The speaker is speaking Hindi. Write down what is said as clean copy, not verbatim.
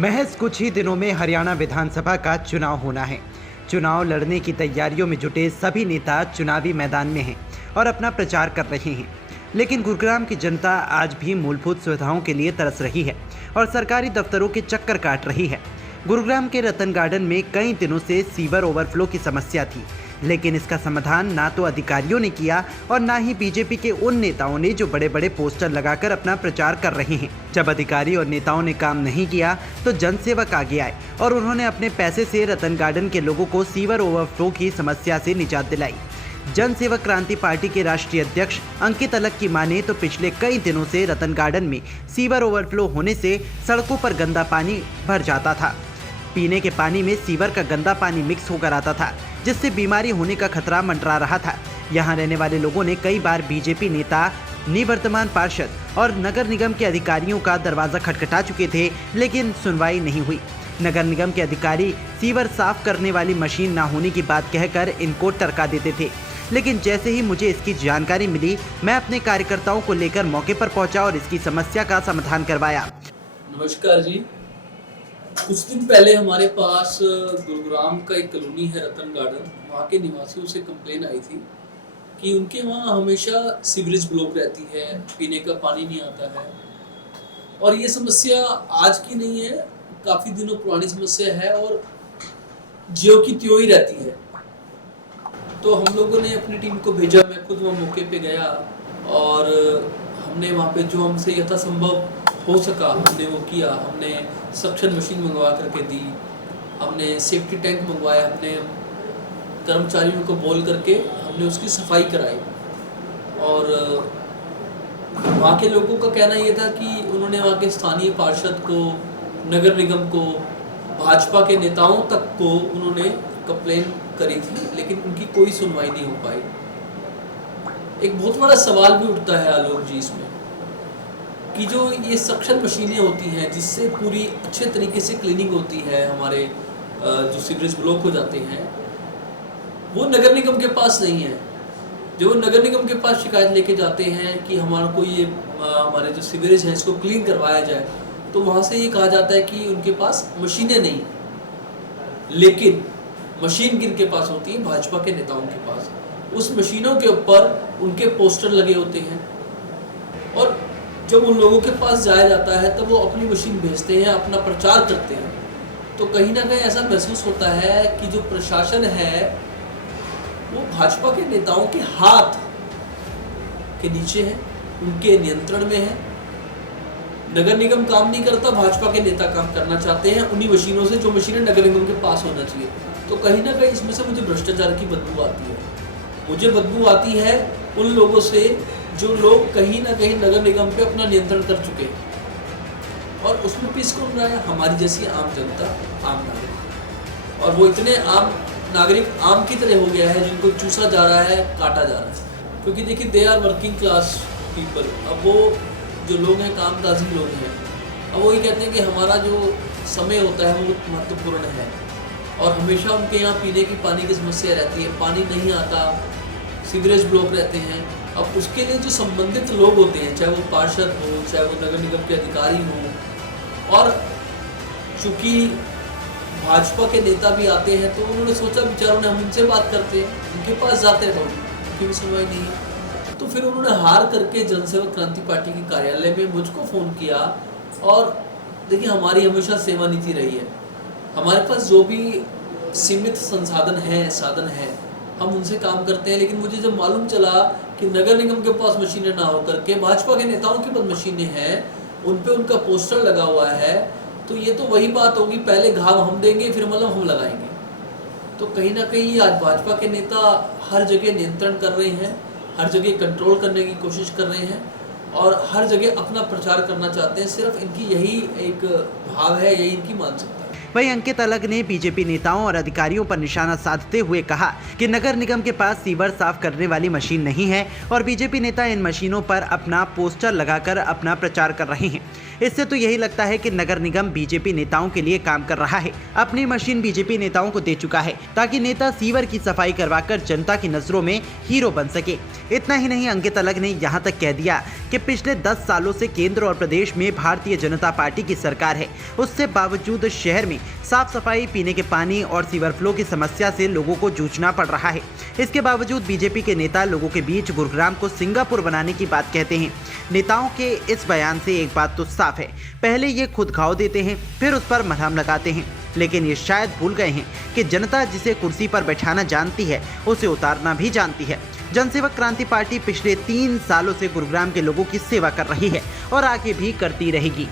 महज कुछ ही दिनों में हरियाणा विधानसभा का चुनाव होना है। चुनाव लड़ने की तैयारियों में जुटे सभी नेता चुनावी मैदान में हैं और अपना प्रचार कर रहे हैं। लेकिन गुरुग्राम की जनता आज भी मूलभूत सुविधाओं के लिए तरस रही है और सरकारी दफ्तरों के चक्कर काट रही है। गुरुग्राम के रतन गार्डन में कई दिनों से सीवर ओवरफ्लो की समस्या थी, लेकिन इसका समाधान ना तो अधिकारियों ने किया और ना ही बीजेपी के उन नेताओं ने जो बड़े बड़े पोस्टर लगाकर अपना प्रचार कर रहे हैं। जब अधिकारी और नेताओं ने काम नहीं किया तो जनसेवक आगे आए और उन्होंने अपने पैसे से रतन गार्डन के लोगों को सीवर ओवरफ्लो की समस्या से निजात दिलाई। जनसेवक क्रांति पार्टी के राष्ट्रीय अध्यक्ष अंकित अलग की माने तो पिछले कई दिनों से रतन गार्डन में सीवर ओवरफ्लो होने से सड़कों पर गंदा पानी भर जाता था। पीने के पानी में सीवर का गंदा पानी मिक्स होकर आता था, जिससे बीमारी होने का खतरा मंडरा रहा था। यहाँ रहने वाले लोगों ने कई बार बीजेपी नेता, निवर्तमान पार्षद और नगर निगम के अधिकारियों का दरवाजा खटखटा चुके थे, लेकिन सुनवाई नहीं हुई। नगर निगम के अधिकारी सीवर साफ करने वाली मशीन ना होने की बात कहकर इनको टरका देते थे, लेकिन जैसे ही मुझे इसकी जानकारी मिली, मैं अपने कार्यकर्ताओं को लेकर मौके पर पहुंचा और इसकी समस्या का समाधान करवाया। नमस्कार जी। कुछ दिन पहले हमारे पास गुरुग्राम का एक कॉलोनी है रतन गार्डन, वहाँ के निवासियों से कंप्लेन आई थी कि उनके वहाँ हमेशा सीवरेज ब्लॉक रहती है, पीने का पानी नहीं आता है। और ये समस्या आज की नहीं है, काफ़ी दिनों पुरानी समस्या है और ज्यों की त्यों ही रहती है। तो हम लोगों ने अपनी टीम को भेजा, मैं खुद वहाँ मौके पे गया और हमने वहाँ पे जो हमसे यथासंभव हो सका हमने वो किया। हमने सक्शन मशीन मंगवा करके दी, हमने सेफ्टी टैंक मंगवाया, हमने कर्मचारियों को बोल करके हमने उसकी सफाई कराई। और वहाँ के लोगों का कहना ये था कि उन्होंने वहाँ के स्थानीय पार्षद को, नगर निगम को, भाजपा के नेताओं तक को उन्होंने कंप्लेन करी थी, लेकिन उनकी कोई सुनवाई नहीं हो पाई। एक बहुत बड़ा सवाल भी उठता है आलोक जी इसमें कि जो ये सक्शन मशीनें होती हैं जिससे पूरी अच्छे तरीके से क्लीनिंग होती है, हमारे जो सीवरेज ब्लॉक हो जाते हैं, वो नगर निगम के पास नहीं है। जो नगर निगम के पास शिकायत लेके जाते हैं कि हमारा कोई ये हमारे जो सीवरेज है इसको क्लीन करवाया जाए, तो वहाँ से ये कहा जाता है कि उनके पास मशीनें नहीं। लेकिन मशीन किनके पास होती है? भाजपा के नेताओं के पास। उस मशीनों के ऊपर उनके पोस्टर लगे होते हैं और जब उन लोगों के पास जाया जाता है तब वो अपनी मशीन भेजते हैं, अपना प्रचार करते हैं। तो कहीं ना कहीं ऐसा महसूस होता है कि जो प्रशासन है वो भाजपा के नेताओं के हाथ के नीचे है, उनके नियंत्रण में है। नगर निगम काम नहीं करता, भाजपा के नेता काम करना चाहते हैं उन्हीं मशीनों से जो मशीनें नगर निगम के पास होना चाहिए। तो कहीं ना कहीं इसमें से मुझे भ्रष्टाचार की बदबू आती है। मुझे बदबू आती है उन लोगों से जो लोग कहीं ना कहीं नगर निगम पे अपना नियंत्रण कर चुके हैं। और उसमें पीस कौन रहा है? हमारी जैसी आम जनता, आम नागरिक। और वो इतने आम नागरिक आम की तरह हो गया है जिनको चूसा जा रहा है, काटा जा रहा है। क्योंकि देखिए, they are working class people. अब वो जो लोग हैं, कामकाजी लोग हैं, अब वो ये कहते हैं कि हमारा जो समय होता है वो महत्वपूर्ण है और हमेशा उनके यहाँ पीने की पानी की समस्या रहती है, पानी नहीं आता, सीवरेज ब्लॉक रहते हैं। अब उसके लिए जो संबंधित लोग होते हैं, चाहे वो पार्षद हो, चाहे वो नगर निगम के अधिकारी हों, और चूँकि भाजपा के नेता भी आते हैं तो उन्होंने सोचा बेचारों ने हम उनसे बात करते हैं, उनके पास जाते हैं तो उनकी भी सुनवाई नहीं है। तो फिर उन्होंने हार करके जनसेवक क्रांति पार्टी के कार्यालय में मुझको फ़ोन किया। और देखिए, हमारी हमेशा सेवा नीति रही है, हमारे पास जो भी सीमित संसाधन हैं, साधन हैं, हम उनसे काम करते हैं। लेकिन मुझे जब मालूम चला कि नगर निगम के पास मशीनें ना होकर के भाजपा के नेताओं के पास मशीनें हैं, उन पे उनका पोस्टर लगा हुआ है, तो ये तो वही बात होगी, पहले घाव हम देंगे फिर मतलब हम लगाएंगे। तो कहीं ना कहीं आज भाजपा के नेता हर जगह नियंत्रण कर रहे हैं, हर जगह कंट्रोल करने की कोशिश कर रहे हैं और हर जगह अपना प्रचार करना चाहते हैं। सिर्फ इनकी यही एक भाव है, यही इनकी मानसिकता है। वहीं अंकित अलग ने बीजेपी नेताओं और अधिकारियों पर निशाना साधते हुए कहा कि नगर निगम के पास सीवर साफ करने वाली मशीन नहीं है और बीजेपी नेता इन मशीनों पर अपना पोस्टर लगाकर अपना प्रचार कर रहे हैं। इससे तो यही लगता है कि नगर निगम बीजेपी नेताओं के लिए काम कर रहा है। अपनी मशीन बीजेपी नेताओं को दे चुका है ताकि नेता सीवर की सफाई करवाकर जनता की नजरों में हीरो बन सके। इतना ही नहीं, अंकित अलग ने यहां तक कह दिया कि पिछले 10 सालों से केंद्र और प्रदेश में भारतीय जनता पार्टी की सरकार है, उससे बावजूद शहर में साफ सफाई, पीने के पानी और सीवर फ्लो की समस्या से लोगों को जूझना पड़ रहा है। इसके बावजूद बीजेपी के नेता लोगों के बीच गुरुग्राम को सिंगापुर बनाने की बात कहते हैं। नेताओं के इस बयान से एक बात तो साफ है, पहले ये खुद घाव देते हैं, फिर उस पर मलहम लगाते हैं, लेकिन ये शायद भूल गए हैं कि जनता जिसे कुर्सी पर बैठाना जानती है, उसे उतारना भी जानती है। जनसेवक क्रांति पार्टी पिछले 3 सालों से गुरुग्राम के लोगों की सेवा कर रही है और आगे भी करती रहेगी।